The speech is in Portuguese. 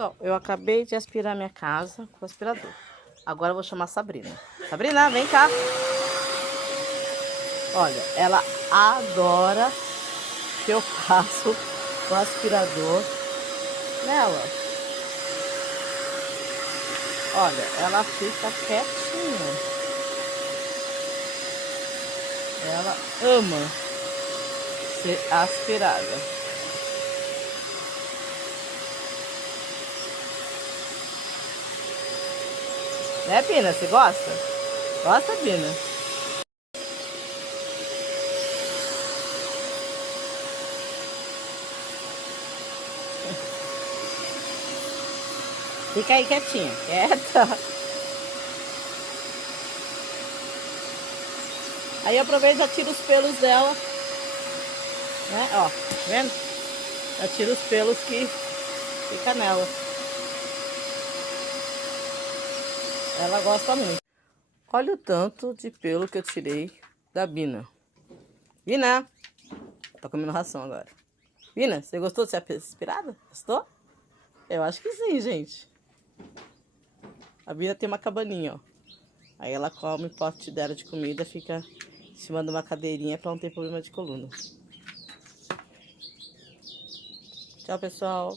Pessoal, eu acabei de aspirar minha casa com o aspirador. Agora eu vou chamar a Sabrina. Sabrina, vem cá. Olha, ela adora que eu passo o aspirador nela. Olha, ela fica quietinha. Ela ama ser aspirada. Né, Pina? Você gosta? Gosta, Pina? Fica aí quietinha. Quieta. Aí eu aproveito e já tiro os pelos dela. Né? Ó, tá vendo? Já tiro os pelos que fica nela. Ela gosta muito. Olha o tanto de pelo que eu tirei da Bina. Bina! Tá comendo ração agora. Bina, você gostou de ser aspirada? Gostou? Eu acho que sim, gente. A Bina tem uma cabaninha, ó. Aí ela come o pote dela de comida, fica em cima de uma cadeirinha pra não ter problema de coluna. Tchau, pessoal.